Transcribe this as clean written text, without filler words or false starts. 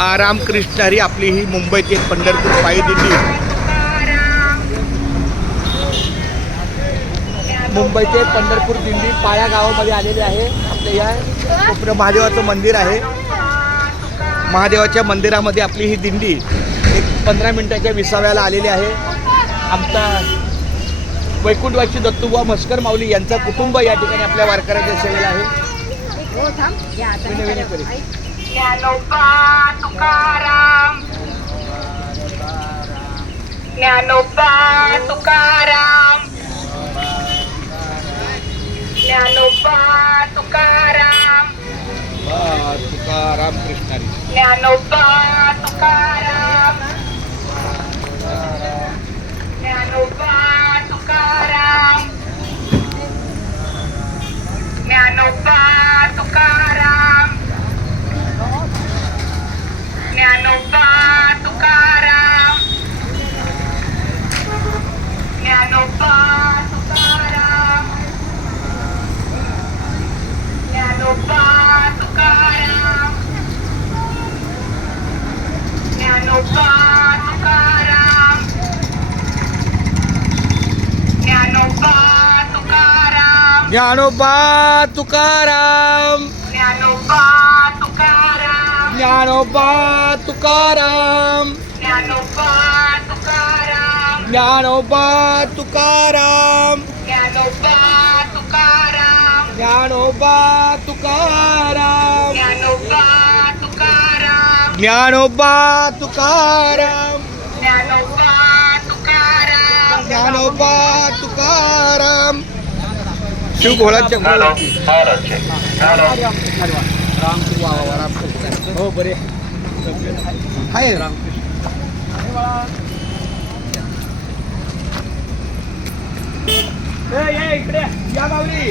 रामकृष्ण हरी आपली ही मुंबई ते पंढरपूर पायी दिंडी मुंबई ते पंढरपूर दिंडी पाळ्या गावामध्ये आलेली आहे. आपल्या या कोपऱ्या महादेवाचं मंदिर आहे. महादेवाच्या मंदिरामध्ये आपली ही दिंडी एक 15 मिनिटाच्या विसाव्याला आलेली आहे. आमचा वैकुंठवासी दत्तूबुवा मस्कर माऊली यांचा कुटुंब या ठिकाणी आपल्या वारकऱ्याच्या सेवेला आहे. ज्ञानोबा तुकाराम, ज्ञानोबा तुकाराम, ज्ञानोबा तुकाराम, तुकाराम कृष्णारी ज्ञानोबा तुकाराम, ज्ञानोबा तुकाराम, ज्ञानोबा तुकाराम, ज्ञानोबा तुकाराम, ज्ञानोबा तुकाराम, ज्ञानोबा तुकाराम, ज्ञानोबा तुकाराम, ज्ञानोबा तुकाराम, ज्ञानोबा तुकाराम, ज्ञानोबा तुकाराम, ज्ञानोबा तुकाराम, ज्ञानोबा तुकाराम, ज्ञानोबा तुकाराम, ज्ञानोबा तुकाराम, ज्ञानोबा तुकाराम, ज्ञानोबा तुकाराम, ज्ञानोबा तुकाराम, ज्ञानोबा तुकाराम, ज्ञानोबा तुकाराम. शिव भोळाच्या हो बरे आहे इकडे या माऊली.